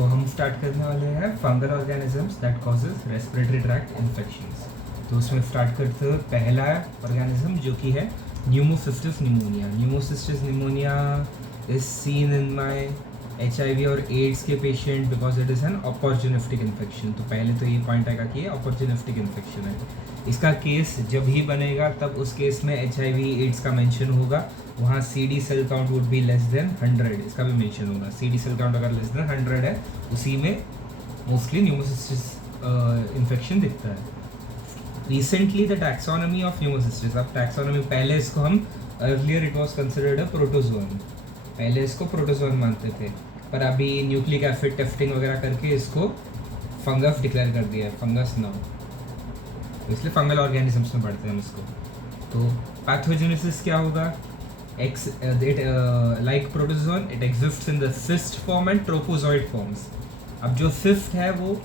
तो हम स्टार्ट करने वाले हैं fungal organisms that causes respiratory tract infections. तो उसमें स्टार्ट करते हुए पहला ऑर्गेनिज्म जो कि है pneumocystis pneumonia. Pneumocystis pneumonia is seen in my HIV और एड्स के patient because it is an opportunistic infection. तो पहले तो ये पॉइंट आएगा कि ये अपॉर्चुनिस्टिक इन्फेक्शन है। इसका केस जब ही बनेगा तब उस केस में HIV एड्स का मेंशन होगा, वहाँ CD cell count would be less than 100, इसका भी मेंशन होगा। CD सेल काउंट अगर लेस देन 100 है उसी में मोस्टली न्यूमोसिस्टिस इन्फेक्शन दिखता है। Recently the taxonomy of pneumocystis, अब टैक्सोनॉमी, पहले इसको हम earlier it was considered a protozoan, पहले इसको प्रोटोजोन मानते थे, पर अभी न्यूक्लिक एसिड टेस्टिंग वगैरह करके इसको फंगस डिक्लेयर कर दिया है, फंगस नाउ। तो इसलिए फंगल ऑर्गेनिजम्स में पढ़ते हैं हम इसको। तो पैथोजेनेसिस क्या होगा? Like protozoan it exists in the cyst form and trophozoite forms. अब जो सिस्ट है वो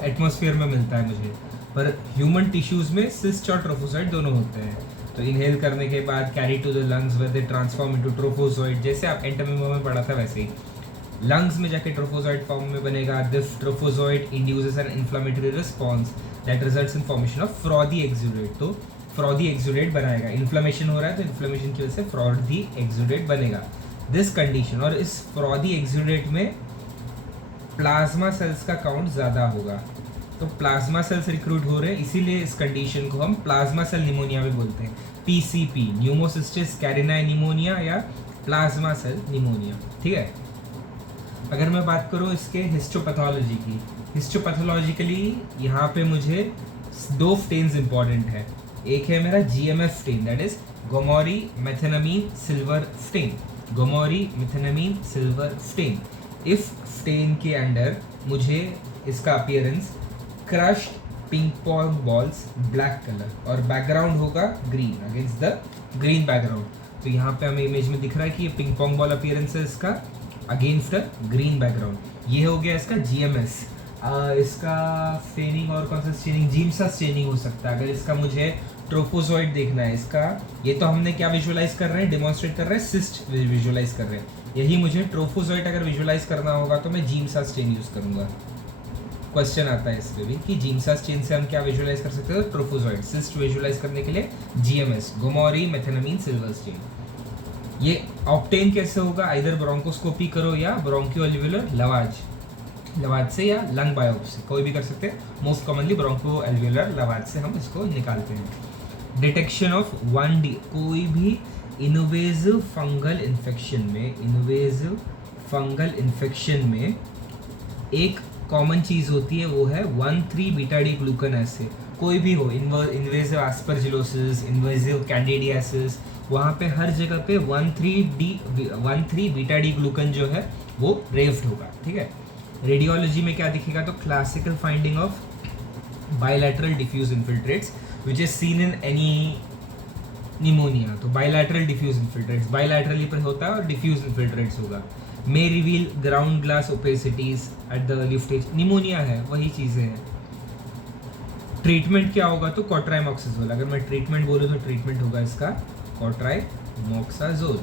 एटमॉस्फेयर में मिलता है मुझे, पर ह्यूमन टिश्यूज में सिस्ट और ट्रोफोजॉइड दोनों होते हैं। तो इनहेल करने के बाद carry to the lungs where they transform into trophozoite, जैसे आप एंटोमेमो में पढ़ा था वैसे ही लंग्स में जाके ट्रोफोजॉइड फॉर्म में बनेगा। This trophozoite induces an inflammatory response that results in formation of frothy exudate. तो फ्रॉदी एक्सुडेट बनाएगा, इन्फ्लेमेशन हो रहा है तो इन्फ्लेमेशन की वजह से फ्रॉदी एक्सुडेट बनेगा। दिस कंडीशन, और इस फ्रॉदी एक्सुडेट में प्लाज्मा सेल्स का काउंट ज़्यादा होगा, तो प्लाज्मा सेल्स रिक्रूट हो रहे हैं, इसीलिए इस कंडीशन को हम प्लाज्मा सेल निमोनिया भी बोलते हैं। PCP, न्यूमोसिस्टिस कैरिनाई निमोनिया या प्लाज्मा सेल निमोनिया। ठीक है, अगर मैं बात करूँ इसके हिस्टोपैथोलॉजी की, हिस्टोपैथोलॉजिकली यहाँ पे मुझे 2 स्टेन्स इंपॉर्टेंट है। एक है मेरा GMS stain, that is Gomori methenamine silver stain, Gomori methenamine silver stain. इस स्टेन के अंडर मुझे इसका appearance crushed pink pong balls black colour और बैकग्राउंड होगा green against the green background. तो यहाँ पे हमें इमेज में दिख रहा है कि ये पिंक पॉन्ग बॉल अपीयरेंस है इसका अगेंस्ट द ग्रीन बैकग्राउंड। ये हो गया इसका GMS। इसका स्टेनिंग और कौन सा स्टेनिंग? जीमसा स्टेनिंग हो सकता है। अगर इसका मुझे ट्रोफोजॉइड देखना है, इसका ये तो हमने क्या विजुअलाइज कर रहे हैं, डेमोन्स्ट्रेट कर रहे हैं, सिस्ट विजुअलाइज कर रहे हैं। यही मुझे ट्रोफोजॉइड अगर विजुअलाइज करना होगा तो मैं जीमसा स्टेन यूज़ करूँगा। क्वेश्चन आता है इसमें भी कि जीमसा स्टेन से हम क्या विजुअलाइज कर सकते हैं? ट्रोफोजॉइड। सिस्ट विजुअलाइज करने के लिए GMS, Gomori methenamine silver stand. ये ऑब्टेन कैसे होगा? आइदर ब्रोंकोस्कोपी करो या ब्रोंकियोअल्वियोलर लवाज से या लंग बायोप्सी, कोई भी कर सकते हैं। मोस्ट कॉमनली ब्रोंकोअल्वियोलर लवाज से हम इसको निकालते हैं। डिटेक्शन ऑफ 1D, कोई भी इनवेजिव फंगल इन्फेक्शन में एक कॉमन चीज़ होती है, वो है 1,3 बीटा डी ग्लूकन एसिड। कोई भी हो, इन्वेजिव एस्परजिलोसिस, इन्वेजिव कैंडिडियासिस, वहाँ पे हर जगह पे 1,3 बीटा डी ग्लूकन जो है वो रेव्ड होगा। ठीक है, रेडियोलॉजी में क्या दिखेगा? तो classical finding of bilateral diffuse infiltrates which is seen in any pneumonia. तो बायलैटरल डिफ्यूज इन्फिल्ट्रेट्स बायलैटरली पर होता है और डिफ्यूज इन्फिल्ट्रेट्स होगा। May reveal ground glass opacities at the early stage, pneumonia है, वही चीज़ें हैं। ट्रीटमेंट क्या होगा? तो कॉट्राइमॉक्साजोल। अगर मैं ट्रीटमेंट बोलूँ तो ट्रीटमेंट होगा इसका कॉट्राइमॉक्साजोल।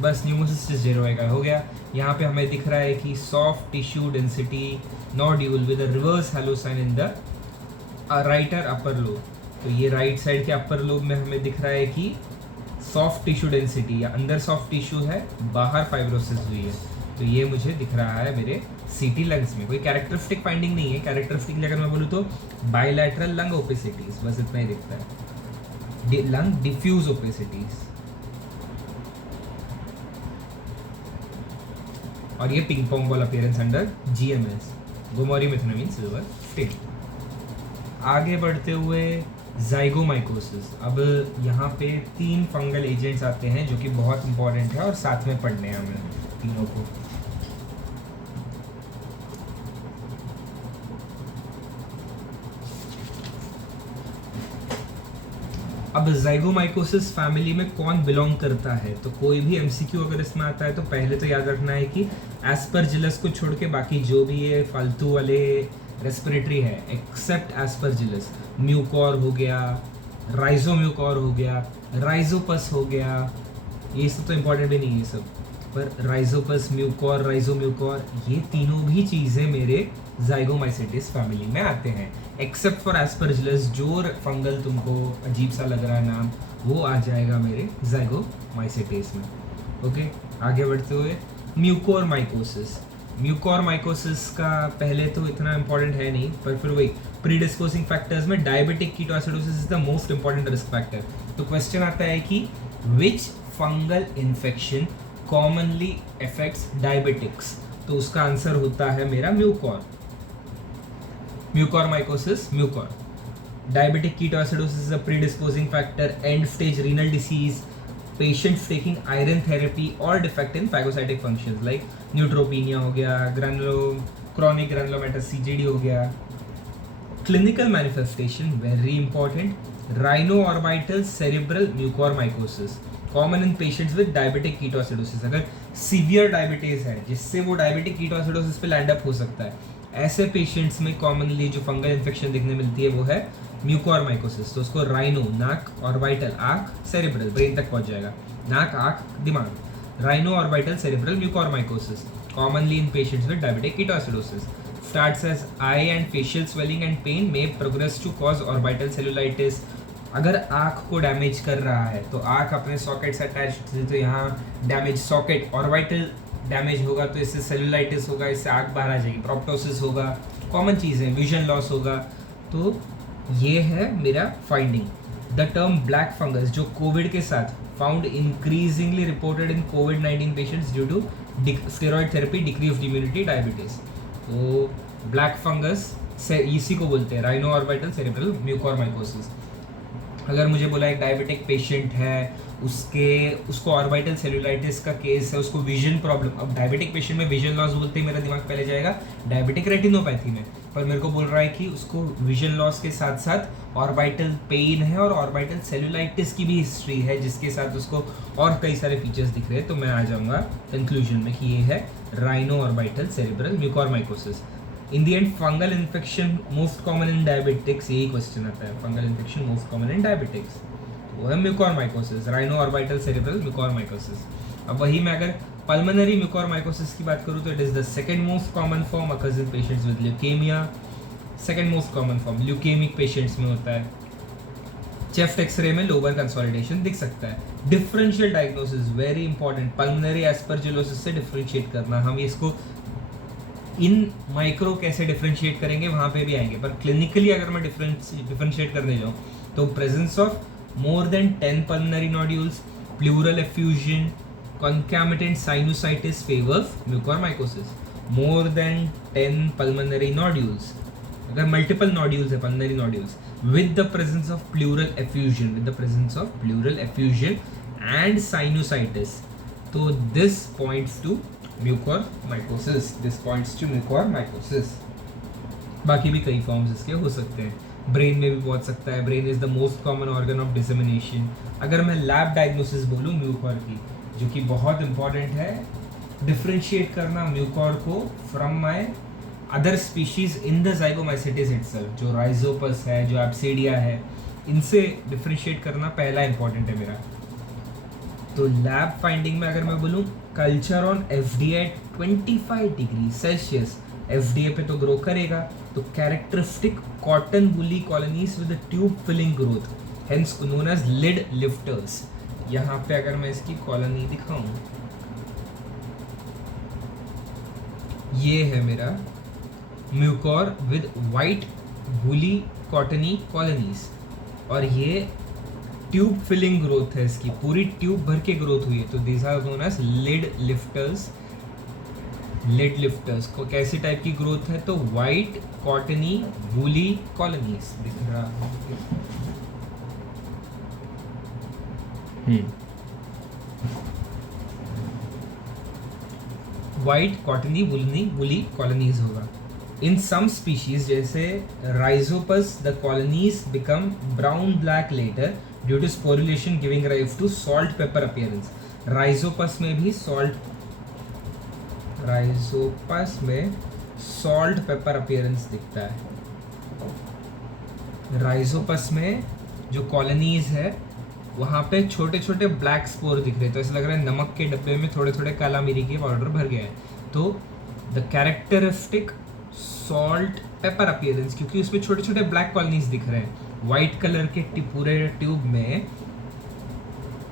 बस न्यूमोसिस्टिस जेरोइका हो गया। यहाँ पे हमें दिख रहा है कि soft tissue density nodule with a reverse halo sign in the right upper lobe. तो ये राइट साइड के अपर लोब में हमें दिख रहा है कि सॉफ्ट टिश्यू डेंसिटी, या अंदर सॉफ्ट टिश्यू है, बाहर फाइब्रोसिस हुई है। तो ये मुझे दिख रहा है मेरे CT लंग्स में। कोई कैरेक्टरिस्टिक फाइंडिंग नहीं है। कैरेक्टरिस्टिक अगर मैं बोलूँ तो बायलैटरल लंग ओपेसिटीज, बस इतना ही दिखता है। लंग डिफ्यूज ओपेसिटीज, और ये pink pong ball appearance under GMS, Gomori methenamine silver stain. आगे बढ़ते हुए ज़ाइगोमाइकोसिस। अब यहाँ पे 3 फंगल एजेंट्स आते हैं जो कि बहुत इंपॉर्टेंट है और साथ में पढ़ने हैं हमें तीनों को। अब ज़ाइगोमाइकोसिस फैमिली में कौन बिलोंग करता है? तो कोई भी MCQ अगर इसमें आता है तो पहले तो याद रखना है कि एस्परजिलस को छोड़ के बाकी जो भी ये फालतू वाले रेस्पिरेटरी है एक्सेप्ट एस्परजिलस, म्यूकोर हो गया, राइजोम्यूकोर हो गया, राइजोपस हो गया, ये सब तो इम्पोर्टेंट भी नहीं है सब। पर राइजोपस, म्यूकोर, राइजोम्यूकोर, ये तीनों भी चीज़ें मेरे जाइगोमाइसेटिस फैमिली में आते हैं, एक्सेप्ट फॉर एस्परजिलस, जो फंगल तुमको अजीब सा लग रहा है नाम, वो आ जाएगा मेरे जाइगोमाइसेटिस में। ओके, आगे बढ़ते हुए म्यूकोर माइकोसिस। म्यूकोर माइकोसिस का पहले तो इतना इंपॉर्टेंट है नहीं, पर फिर वही प्रीडिस्पोजिंग फैक्टर्स में diabetic ketoacidosis is the most important risk factor. तो क्वेश्चन आता है कि which fungal infection commonly affects diabetics, तो उसका आंसर होता है मेरा mucor. Mucormycosis, mucor. Diabetic ketoacidosis is a predisposing factor, end stage renal disease, patients taking iron therapy or defect in phagocytic functions like neutropenia हो गया, chronic granulomatous CJD हो गया। Clinical manifestation very important, rhinoorbital cerebral mucormycosis, common in patients with diabetic ketoacidosis। अगर severe diabetes है जिससे वो diabetic ketoacidosis पे land up हो सकता है, ऐसे पेशेंट्स में कॉमनली जो फंगल इन्फेक्शन देखने मिलती है वो है म्यूकोरमाइकोसिस। तो उसको राइनो नाक, ऑर्बिटल आँख, सेरेब्रल ब्रेन तक पहुंच जाएगा, नाक आँख दिमाग, rhino orbital cerebral mucormycosis, commonly in patients with diabetic ketoacidosis, starts as eye and facial swelling and pain, may progress to cause orbital cellulitis. अगर आँख को डैमेज कर रहा है तो आँख अपने सॉकेट से अटैच है, तो यहाँ डैमेज सॉकेट, ऑर्बिटल डैमेज होगा तो इससे सेलुलाइटिस होगा, इससे आँख बाहर आ जाएगी, प्रोप्टोसिस होगा, कॉमन चीज़ है, विजन लॉस होगा। तो ये है मेरा finding. The term black fungus, जो कोविड के साथ फाउंड इंक्रीजिंगली रिपोर्टेड इन कोविड-19 patients due to steroid therapy, decreased immunity, diabetes. तो ब्लैक फंगस से इसी को बोलते हैं राइनो ऑर्बिटल सेरेब्रल म्यूकोरमाइकोसिस। अगर मुझे बोला एक डायबिटिक पेशेंट है, उसको ऑर्बिटल सेलुलाइटिस का केस है, उसको विजन प्रॉब्लम, अब डायबिटिक पेशेंट में विजन लॉस बोलते ही मेरा दिमाग पहले जाएगा डायबिटिक रेटिनोपैथी में, पर मेरे को बोल रहा है कि उसको विजन लॉस के साथ साथ ऑर्बिटल पेन है और ऑर्बिटल सेलुलाइटिस की भी हिस्ट्री है, जिसके साथ उसको और कई सारे फीचर्स दिख रहे हैं। तो मैं आ जाऊँगा कंक्लूजन में कि ये है rhino orbital cerebral mucormycosis. In the and fungal infection most common in diabetics, यही क्वेश्चन आता है, fungal infection most common in diabetics, वो है mucormycosis, rhino orbital cerebral mucormycosis. अब वही मैं अगर पल्मोनरी म्यूकोरमाइकोसिस की बात करूँ तो it is the second most common form, occurs in patients with leukaemia, second most common form leukaemic patients में होता है। चेस्ट एक्सरे में लोबर कंसोलिडेशन दिख सकता है। Differential diagnosis very important, pulmonary aspergillosis से डिफरेंशिएट करना, हम इसको इन माइक्रो कैसे डिफरेंशिएट करेंगे वहाँ पे भी आएंगे, पर क्लिनिकली अगर मैं डिफरेंशिएट करने जाऊँ तो presence of more than 10 pulmonary nodules, pleural effusion, concomitant sinusitis favors mucormycosis. More than 10 pulmonary nodules, अगर multiple nodules है, pulmonary nodules, with the presence of pleural effusion and sinusitis, तो this points to mucormycosis. बाकी भी कई forms इसके हो सकते हैं, ब्रेन में भी पहुंच सकता है, brain is the most common organ of dissemination. अगर मैं लैब डायग्नोसिस बोलूँ म्यूकोर की, जो कि बहुत इंपॉर्टेंट है, डिफरेंशिएट करना म्यूकोर को from my other species in the zygomycetes itself, जो राइजोपस है, जो एब्सिडिया है, इनसे डिफरेंशिएट करना पहला इंपॉर्टेंट है मेरा। तो लैब फाइंडिंग में अगर मैं बोलूँ culture on FDA 25 degree Celsius, FDA पे तो ग्रो करेगा, तो characteristic cotton woolly colonies with tube filling growth, hence known as lid lifters. यहाँ पे अगर मैं इसकी कॉलोनी दिखाऊं, ये है मेरा Mucor with white woolly cottony colonies, और ये ट्यूब फिलिंग ग्रोथ है, इसकी पूरी ट्यूब भर के ग्रोथ हुई है, तो this are known as lid lifters. Lid lifters को कैसी टाइप की ग्रोथ है, तो वाइट कॉटनी वूली कॉलोनीज दिख रहा है, वाइट कॉटनी वूली कॉलोनीज होगा। इन सम स्पीशीज जैसे Rhizopus, the colonies become brown black later due to sporulation giving rise to salt pepper appearance. Rhizopus में सॉल्ट पेपर अपीयरेंस दिखता है। Rhizopus में जो कॉलोनीज है वहाँ पे छोटे छोटे ब्लैक स्पोर दिख रहे हैं, तो ऐसा लग रहा है नमक के डब्बे में थोड़े थोड़े काला मिरी के पाउडर भर गया है। तो the characteristic salt pepper appearance, क्योंकि उसमें छोटे छोटे ब्लैक कॉलोनीज दिख रहे हैं वाइट कलर के पूरे ट्यूब में,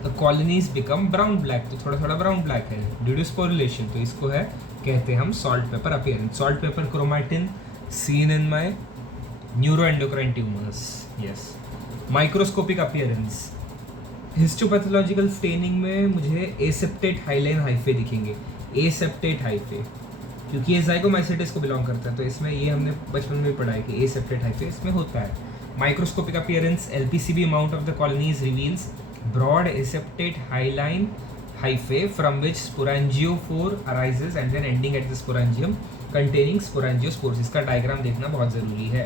the colonies become brown black, तो थोड़ा थोड़ा ब्राउन ब्लैक है ड्यू टू स्पोरिलेशन, तो इसको है कहते हैं हम salt pepper appearance. Salt pepper chromatin seen in my neuroendocrine tumours. Yes. Microscopic appearance, histopathological staining में मुझे एसेप्टेट हाइलाइन हाइफे दिखेंगे, एसेप्टेट हाइफे, क्योंकि ये ज़ाइगोमाइसेटिस को बिलोंग करता है, तो इसमें ये हमने बचपन में पढ़ा है कि एसेप्टेट हाइफे इसमें होता है। Microscopic appearance, LPCB amount of the colonies reveals broad aseptate hyaline hyphae from which sporangiophore arises and then ending at the sporangium containing sporangiospores। इसका डायग्राम देखना बहुत ज़रूरी है।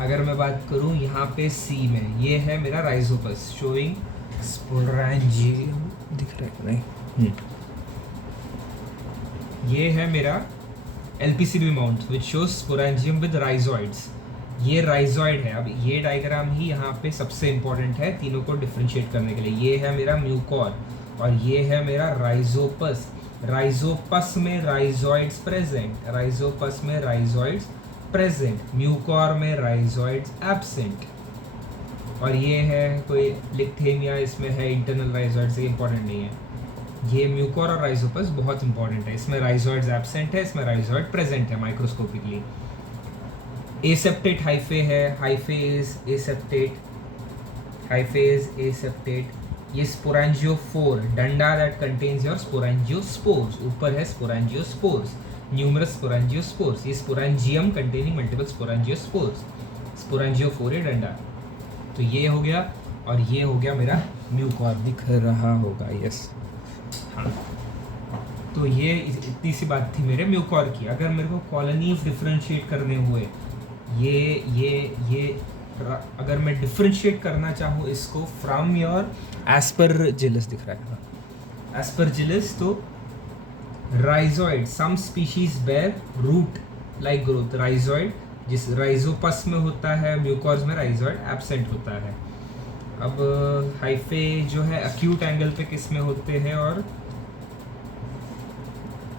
अगर मैं बात करूँ यहाँ पे सी में, ये है मेरा राइजोपस शोइंग स्पोरांजियम, दिख रहा है नहीं, ये है मेरा LPCB mount which shows sporangium with rhizoids, ये राइजोइड है। अब ये डायग्राम ही यहाँ पे सबसे इंपॉर्टेंट है तीनों को डिफ्रेंशिएट करने के लिए। ये है मेरा म्यूकोर और ये है मेरा राइजोपस। राइजोपस में राइजोइड्स प्रेजेंट, राइजोपस में राइजोइड्स प्रेजेंट, म्यूकोर में राइजोइड्स एब्सेंट। और ये है कोई लिक्थेमिया, इसमें है इंटरनल राइजोइड्स, ये इंपॉर्टेंट नहीं है। ये म्यूकोर और राइजोपस बहुत इंपॉर्टेंट है, इसमें राइजोइड्स एब्सेंट है, इसमें राइजोइड प्रेजेंट है माइक्रोस्कोपिकली। एसेप्टेट हाइफे है, hyphae is aseptate, hyphae is aseptate. ये स्पोरांजियोफोर, डंडा दैट कंटेन्स योर स्पोरांजियोस्पोर्स, ऊपर है स्पोरांजियोस्पोर्स, न्यूमरस स्पोरांजियोस्पोर्स। ये स्पोरांजियम कंटेनिंग मल्टीपल स्पोरांजियोस्पोर्स, स्पोरांजियोफोर है डंडा। तो ये हो गया और ये हो गया मेरा म्यूकोर, दिख रहा होगा, यस हाँ। तो ये इतनी सी बात थी मेरे म्यूकोर की। अगर मेरे को कॉलोनीज डिफ्रेंशिएट करने हुए, ये अगर मैं डिफ्रेंशिएट करना चाहूँ इसको फ्रॉम योर एस्परजिलस, दिख रहा है एस्परजिलस, तो rhizoid, some species bear root like growth, rhizoid जिस राइजोपस में होता है, म्यूकोर्स में राइजोइड एब्सेंट होता है। अब हाइफे जो है एक्यूट एंगल पे किस में होते हैं और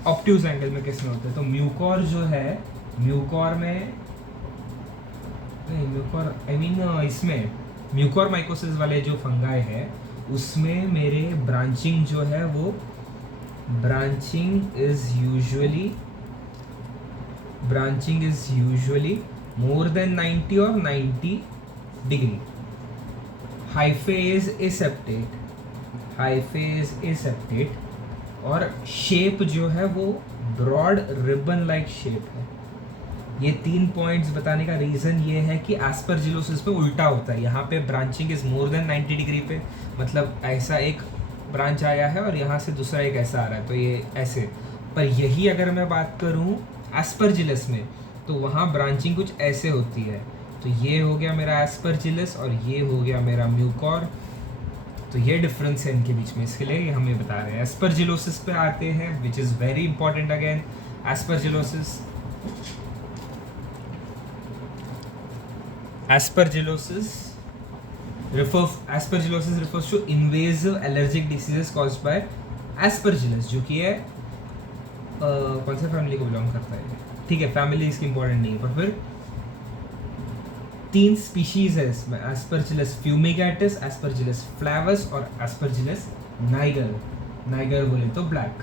ऑब्ट्यूज एंगल में किस में होते हैं। तो म्यूकोर जो है, म्यूकोर में म्यूकोर आई मीन इसमें म्यूकोर माइकोसिस वाले जो फंगाई है उसमें मेरे ब्रांचिंग जो है वो branching is usually more than 90 और 90 डिग्री। हाइफे इज एसेप्टेट और शेप जो है वो ब्रॉड रिबन लाइक शेप है। ये 3 पॉइंट्स बताने का रीज़न ये है कि एस्परजिलोसिस पे उल्टा होता है, यहाँ पे branching is more than 90 degree पे, मतलब ऐसा एक ब्रांच आया है और यहाँ से दूसरा एक ऐसा आ रहा है, तो ये ऐसे। पर यही अगर मैं बात करूँ एस्परजिलस में, तो वहाँ ब्रांचिंग कुछ ऐसे होती है। तो ये हो गया मेरा एस्परजिलस और ये हो गया मेरा म्यूकोर। तो ये डिफरेंस है इनके बीच में, इसके लिए ये हमें बता रहे हैं। एस्परजिलोसिस पे आते हैं which is very important again. Aspergillosis refers to invasive allergic diseases caused by aspergillus, जो कि है कौन सा फैमिली को बिलोंग करता है, ठीक है फैमिली इसकी इंपॉर्टेंट नहीं है, पर फिर 3 स्पीशीज है इसमें, एस्परजिलस फ्यूमिगेटिस, एस्परजिलस फ्लेवस और एस्परजिलस नाइगर बोले तो ब्लैक,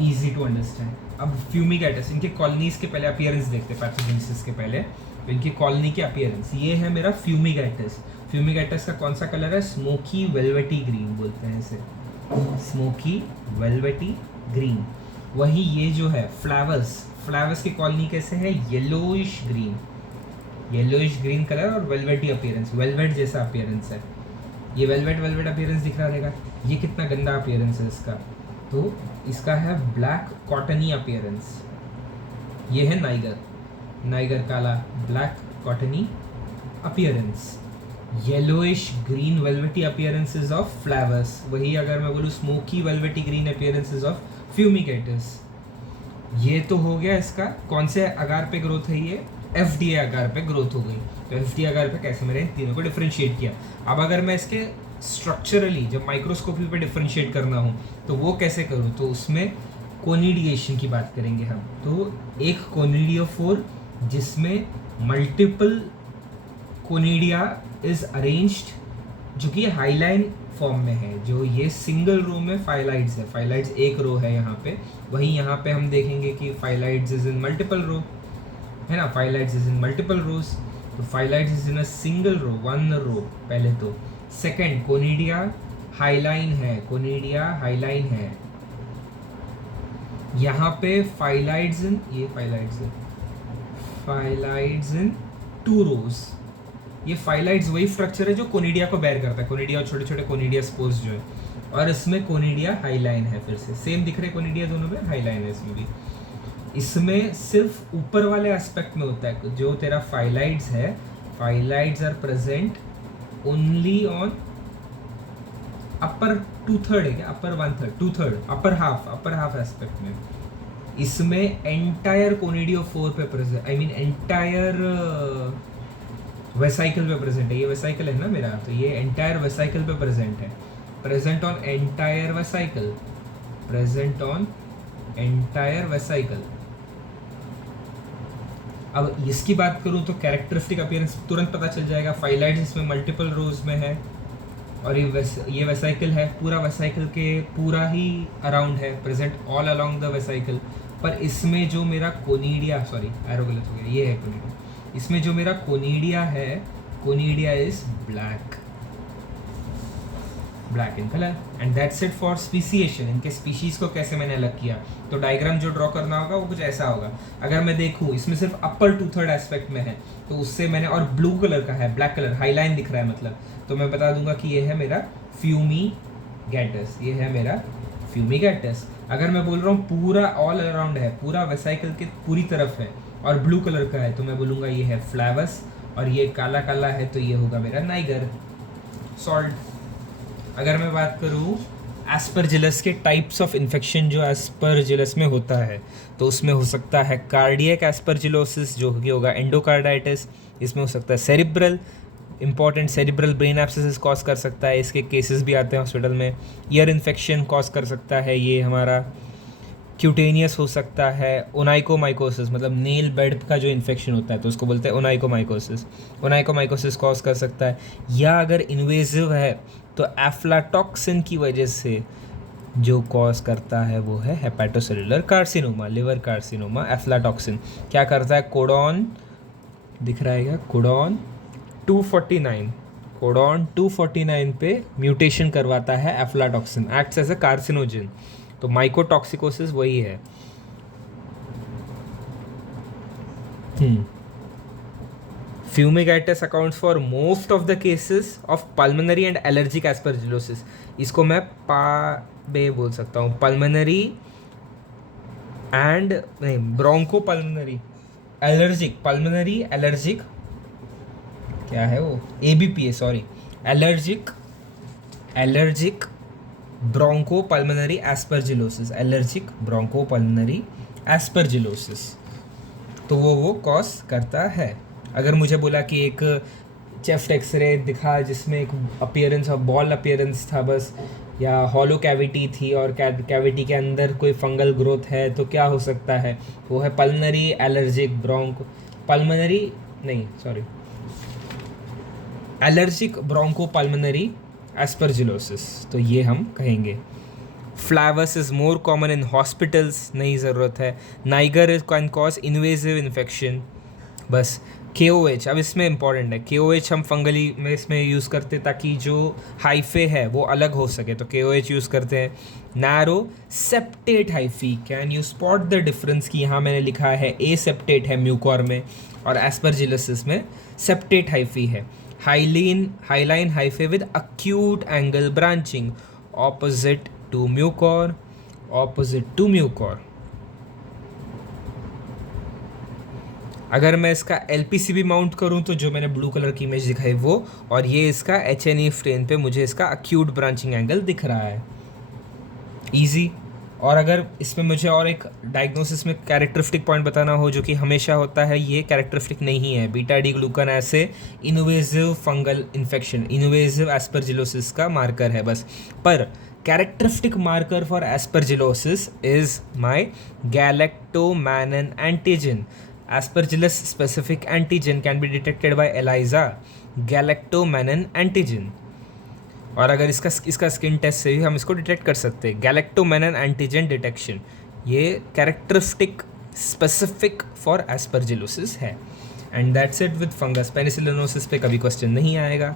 इजी टू अंडरस्टैंड। अब फ्यूमिगेटिस, इनके कॉलोनीज के पहले अपीयरेंस देखते हैं पैथोजेनेसिस के पहले, तो इनकी कॉलोनी की अपीयरेंस। ये है मेरा फ्यूमिगेटिस। फ्यूमिगेटिस का कौन सा कलर है, स्मोकी वेलवेटी ग्रीन बोलते हैं इसे, स्मोकी वेलवेटी ग्रीन। वही ये जो है फ्लेवस की कॉलोनी कैसे है, येलोइश ग्रीन कलर और वेलवेटी अपीयरेंस, वेलवेट जैसा अपीयरेंस है। ये वेलवेट अपीयरेंस दिख रहा रहेगा। ये कितना गंदा अपीयरेंस है इसका, तो इसका है ब्लैक कॉटनी अपीयरेंस। ये है नाइगर काला, black cottony appearance. Yellowish green velvety appearances of flavus, वही अगर मैं बोलूँ smoky velvety green appearances of fumigatus. ये तो हो गया इसका कौन से अगार पे ग्रोथ है, ये एफ डी आकार पे ग्रोथ हो गई। तो एफ डी आकार पे कैसे मैंने इन तीनों को डिफ्रेंशिएट किया। अब अगर मैं इसके स्ट्रक्चरली जब माइक्रोस्कोपी पे डिफ्रेंशिएट करना हो तो वो कैसे करूँ, तो उसमें कोनिडिएशन की बात करेंगे हम। तो एक कोनिडियोफोर जिसमें मल्टीपल कोनिडिया इज अरेंज्ड, जो कि हाईलाइन फॉर्म में है। जो ये सिंगल रो में फाइलाइड्स है, फाइलाइड्स एक रो है यहाँ पे, वहीं यहाँ पे हम देखेंगे कि फाइलाइड्स इज इन मल्टीपल रो, है ना, फाइलाइड्स इज इन मल्टीपल रोज। तो phialides is in a single row, one row पहले तो। सेकंड, कोनिडिया हाईलाइन है, कोनिडिया हाईलाइन है। यहाँ पे फाइलाइड्स इन, ये फाइलाइड्स है, फाइलाइड्स इन टू रोज। ये फाइलाइड्स वही स्ट्रक्चर है जो कोनिडिया को बेयर करता है, कोनिडिया और छोटे छोटे कोनिडिया स्पोर्स जो है, और इसमें कोनिडिया हाईलाइन है। फिर से सेम दिख रहे कोनिडिया दोनों में, हाईलाइन है इसमें भी। इसमें सिर्फ ऊपर वाले एस्पेक्ट में होता है, जो तेरा फाइलाइड्स है, phialides are present only on upper 2/3 है क्या, अपर 1/3, 2/3, अपर हाफ एस्पेक्ट में। इसमें एंटायर कोनिडियोफोर पे present, I mean entire vesicle पे प्रेजेंट है। ये वेसाइकल है ना मेरा, तो ये एंटायर वेसाइकल पे प्रेजेंट है, present on entire vesicle, present on entire vesicle. अब इसकी बात करूँ तो कैरेक्टरिस्टिक अपीयरेंस तुरंत पता चल जाएगा। फाइलाइड्स इसमें मल्टीपल रोज में है, और ये वेसाइकल है, पूरा वेसाइकल के पूरा ही अराउंड है, present all along the vesicle. पर इसमें जो मेरा कोनिडिया, सॉरी एरो गलत हो गया, ये है कोनिडिया। इसमें जो मेरा कोनिडिया है, conidia is black in colour, and that's it for speciation. इनके स्पीशीज को कैसे मैंने अलग किया, तो डायग्राम जो ड्रॉ करना होगा वो कुछ ऐसा होगा। अगर मैं देखूँ इसमें सिर्फ अपर 2/3 एस्पेक्ट में है, तो उससे मैंने, और ब्लू कलर का है, ब्लैक कलर हाईलाइन दिख रहा है मतलब, तो मैं बता दूंगा कि ये है मेरा फ्यूमीगेटस, ये है मेरा फ्यूमीगेटस। अगर मैं बोल रहा हूँ पूरा ऑल अराउंड है, पूरा वेसाइकल के पूरी तरफ है और ब्लू कलर का है, तो मैं बोलूँगा ये है फ्लैवस, और ये काला काला है तो ये होगा मेरा नाइगर सॉल्ट। अगर मैं बात करूँ एस्परजिलस के टाइप्स ऑफ इन्फेक्शन जो एस्परजिलस में होता है, तो उसमें हो सकता है कार्डियक एस्परजिलोसिस जो कि होगा एंडोकार्डाइटिस। इसमें हो सकता है cerebral, important cerebral brain abscesses cause कर सकता है, इसके केसेस भी आते हैं हॉस्पिटल में। ईयर इन्फेक्शन कॉज कर सकता है ये हमारा, क्यूटेनियस हो सकता है, ओनाइकोमाइकोसिस मतलब नेल बेड का जो इन्फेक्शन होता है तो उसको बोलते हैं ओनाइकोमाइकोसिस, ओनाइकोमाइकोसिस कॉज कर सकता है। या अगर इन्वेजिव है तो एफ्लाटॉक्सिन की वजह से जो कॉज करता है वो है hepatocellular carcinoma, liver carcinoma. Aflatoxin क्या करता है, कोडॉन दिख रहा है क्या, कोडॉन 249, कोडॉन 249 पे म्यूटेशन करवाता है aflatoxin, acts as a carcinogen. तो माइकोटॉक्सिकोसिस वही है। Fumigatus accounts for most of the cases of pulmonary and allergic aspergillosis. इसको मैं बे बोल सकता हूँ, पल्मोनरी एंड नहीं, broncho pulmonary allergic, pulmonary allergic क्या है वो, ABPA sorry, allergic broncho pulmonary aspergillosis, allergic broncho pulmonary aspergillosis, तो वो कॉज करता है। अगर मुझे बोला कि एक चेस्ट एक्सरे दिखा जिसमें एक अपीयरेंस ऑफ बॉल अपीयरेंस था बस, या हॉलो कैविटी थी और कैविटी के अंदर कोई फंगल ग्रोथ है, तो क्या हो सकता है, वो है पल्मोनरी एलर्जिक ब्रोंको, पल्मोनरी नहीं sorry, allergic broncho pulmonary aspergillosis, तो ये हम कहेंगे। Flavus is more common in hospitals, नहीं ज़रूरत है। Niger is can cause invasive infection, बस। KOH, अब इसमें इंपॉर्टेंट है, KOH हम फंगली में इसमें यूज़ करते हैं ताकि जो हाइफे है वो अलग हो सके, तो KOH यूज़ करते हैं। Narrow septate hyphae, can you spot the difference कि यहाँ मैंने लिखा है ए सेप्टेट है म्यूकॉर में और एस्परजिलोसिस में सेप्टेट हाइफी है। Highline hyphae with acute angle branching opposite to mucor। अगर मैं इसका LPCB माउंट करूं तो जो मैंने ब्लू कलर की इमेज दिखाई वो, और ये इसका HNE फ्रेम पे मुझे इसका acute branching angle दिख रहा है, इजी। और अगर इसमें मुझे और एक डायग्नोसिस में कैरेक्टरिस्टिक पॉइंट बताना हो जो कि हमेशा होता है, ये कैरेक्टरिस्टिक नहीं है। बीटा डी ग्लूकन ऐसे इनोवेसिव फंगल इन्फेक्शन, इनोवेसिव एस्परजिलोसिस का मार्कर है बस। पर characteristic marker for aspergillosis is my galactomannan antigen. Aspergillus specific antigen can be detected by ELISA, galactomannan antigen. और अगर इसका स्किन टेस्ट से भी हम इसको डिटेक्ट कर सकते हैं, गैलेक्टोमैनन एंटीजन डिटेक्शन। ये कैरेक्टरिस्टिक स्पेसिफिक फॉर एस्परजिलोसिस है। And that's it with fungus. Penicillinosis पे कभी क्वेश्चन नहीं आएगा।